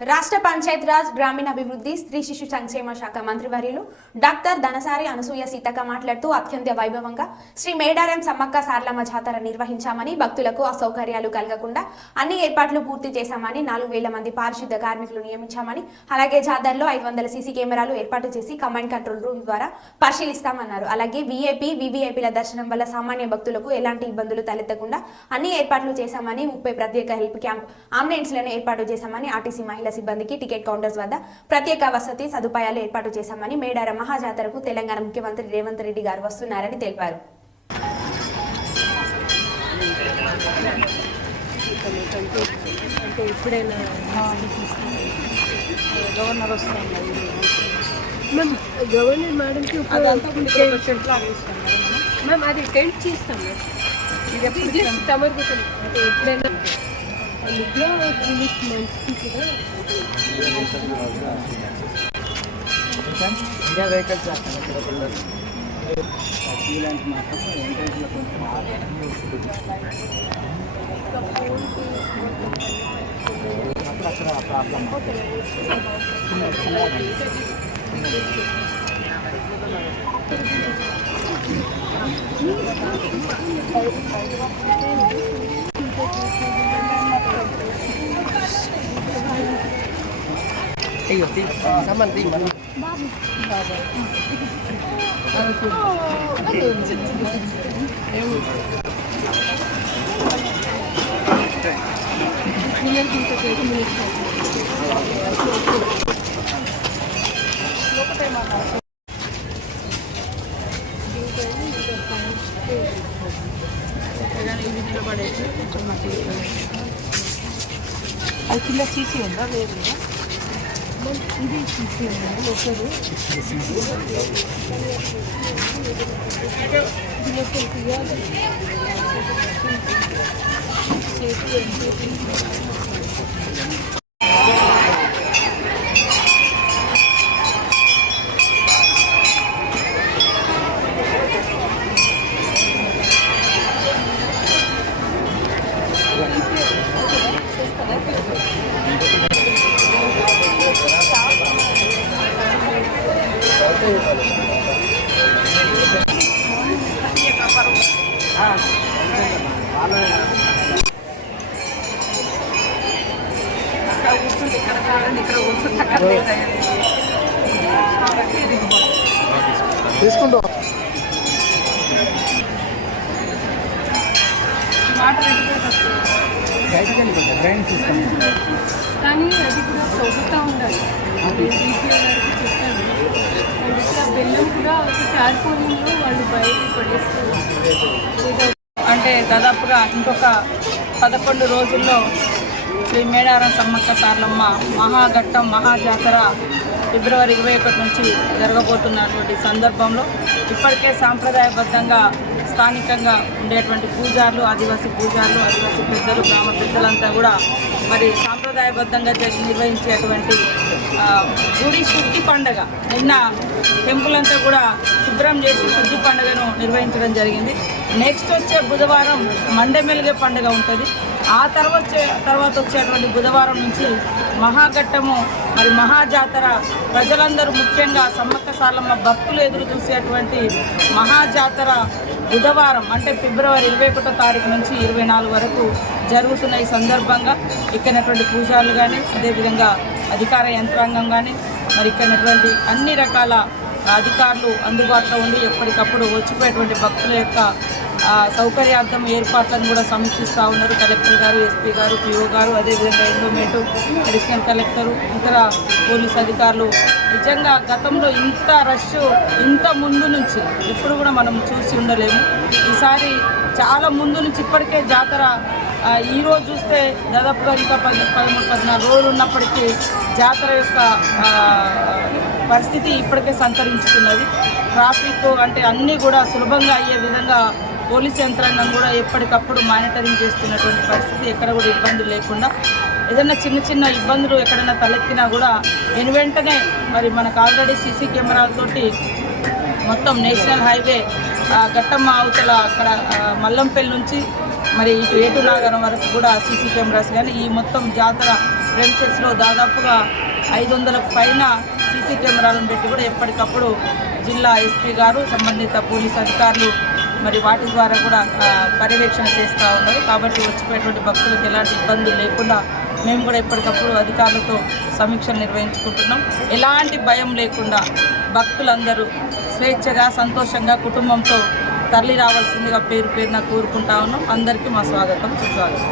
రాష్ట్ర పంచాయతీరాజ్ గ్రామీణాభివృద్ధి స్త్రీ శిశు సంక్షేమ శాఖ మంత్రివర్యులు డాక్టర్ ధనసారి అనసూయ సీతక్క మాట్లాడుతూ అత్యంత వైభవంగా శ్రీ మేడారం సమ్మక్క సారలమ్మ జాతర నిర్వహించామని, భక్తులకు అసౌకర్యాలు కలగకుండా అన్ని ఏర్పాట్లు పూర్తి చేశామని, 4000 మంది పారిశుద్ధ కార్మికులు నియమించామని, అలాగే జాతరలో 500 సీసీ కెమెరాలు ఏర్పాటు చేసి కమాండ్ కంట్రోల్ రూమ్ ద్వారా పరిశీలిస్తామన్నారు. అలాగే వీఐపీ, వీవీఐపీల దర్శనం వల్ల సామాన్య భక్తులకు ఎలాంటి ఇబ్బందులు తలెత్తకుండా అన్ని ఏర్పాట్లు చేశామని, 30 ప్రత్యేక హెల్ప్ క్యాంప్ అంబులెన్స్లను ఏర్పాటు చేశామని, ఆర్టీసీ మహిళా సిబ్బందికి టికెట్ కౌంటర్స్ వద్ద ప్రత్యేక వసతి సదుపాయాలు ఏర్పాటు చేశామని, మేడారం మహాజాతరకు తెలంగాణ ముఖ్యమంత్రి రేవంత్ రెడ్డి గారు వస్తున్నారని తెలిపారు. గవర్నర్ మేడంకి మ్యామ్ అది టెంట్ చేస్తాం ఇది ఎప్పుడు తమరుగుతుంది అంటే ఎప్పుడైనా ఇండియా వెహికల్స్ ప్రాబ్లం అయ్యో సంబంధి మనం అది కింద సీసీ ఉందా లేదు ఇది సీసీ ఉందా ఒకరు తీసుకుంటా కానీ అది కూడా చదువుతూ ఉండాలి. చెప్పాను బెల్లం కూడా ఒక కార్పోలింగ్లో వాళ్ళు బయటకు పడేస్తారు. అంటే దాదాపుగా ఇంకొక 11 రోజుల్లో శ్రీ మేడారం సమ్మక్క సారలమ్మ మహాఘట్టం మహాజాతర ఫిబ్రవరి 21 నుంచి జరగబోతున్నటువంటి సందర్భంలో ఇప్పటికే సాంప్రదాయబద్ధంగా స్థానికంగా ఉండేటువంటి పూజారులు, ఆదివాసీ పెద్దలు, గ్రామ పెద్దలంతా కూడా మరి సాంప్రదాయబద్ధంగా నిర్వహించేటువంటి గుడి శుద్ధి పండుగ నిన్న టెంపుల్ అంతా కూడా శుభ్రం చేసి శుద్ధి పండుగను నిర్వహించడం జరిగింది. నెక్స్ట్ వచ్చే బుధవారం మండమెలిగే పండుగ ఉంటుంది. ఆ తర్వాత వచ్చేటువంటి బుధవారం నుంచి మహాఘట్టము మరి మహాజాతర ప్రజలందరూ ముఖ్యంగా సమ్మక్క సారలమ్మ భక్తులు ఎదురు చూసేటువంటి మహాజాతర బుధవారం అంటే ఫిబ్రవరి 21వ తారీఖు నుంచి 24 వరకు జరుగుతున్న ఈ సందర్భంగా ఇక్కడటువంటి పూజారులు కానీ, అదేవిధంగా అధికార యంత్రాంగం కానీ, మరి ఇక్కడటువంటి అన్ని రకాల అధికారులు అందుబాటులో ఉండి ఎప్పటికప్పుడు వచ్చిపోయేటువంటి భక్తుల యొక్క సౌకర్యార్థం ఏర్పాట్లను కూడా సమీక్షిస్తూ ఉన్నారు. కలెక్టర్ గారు, ఎస్పీ గారు, పిఓ గారు, అదేవిధంగా ఎండోమెంటు, అడిషనల్ కలెక్టరు, ఇతర పోలీస్ అధికారులు. నిజంగా గతంలో ఇంత రష్ ఇంత ముందు నుంచి ఎప్పుడు కూడా మనం చూసి ఉండలేము. ఈసారి చాలా ముందు నుంచి ఇప్పటికే జాతర ఈరోజు చూస్తే దాదాపుగా ఇంకా 13-14 రోజులు ఉన్నప్పటికీ జాతర యొక్క పరిస్థితి ఇప్పటికే సంతరించుకున్నది. ట్రాఫిక్ అంటే అన్నీ కూడా సులభంగా అయ్యే విధంగా పోలీస్ యంత్రాంగం కూడా ఎప్పటికప్పుడు మానిటరింగ్ చేస్తున్నటువంటి పరిస్థితి, ఎక్కడ కూడా ఇబ్బందులు లేకుండా. ఏదైనా చిన్న ఇబ్బందులు ఎక్కడైనా తలెత్తినా కూడా వెంటనే మరి మనకు ఆల్రెడీ సీసీ కెమెరాలతోటి మొత్తం నేషనల్ హైవే ఘట్టమ్మ అవతల అక్కడ మల్లంపల్లి నుంచి మరి ఇటు ఏటు నాగరం వరకు కూడా సీసీ కెమెరాస్ కానీ ఈ మొత్తం జాతర ప్రెమిసెస్లో దాదాపుగా 500 పైన సీసీ కెమెరాలను పెట్టి కూడా ఎప్పటికప్పుడు జిల్లా ఎస్పీ గారు సంబంధిత పోలీస్ అధికారులు మరి వాటి ద్వారా కూడా పర్యవేక్షణ చేస్తూ ఉన్నారు. కాబట్టి వచ్చిపోయేటువంటి భక్తులకు ఎలాంటి ఇబ్బందులు లేకుండా మేము కూడా ఎప్పటికప్పుడు అధికారులతో సమీక్షలు నిర్వహించుకుంటున్నాం. ఎలాంటి భయం లేకుండా భక్తులందరూ స్వేచ్ఛగా సంతోషంగా కుటుంబంతో తరలి రావాల్సిందిగా పేరున కోరుకుంటా ఉన్నాం. అందరికీ మా స్వాగతం, సుస్వాగతం.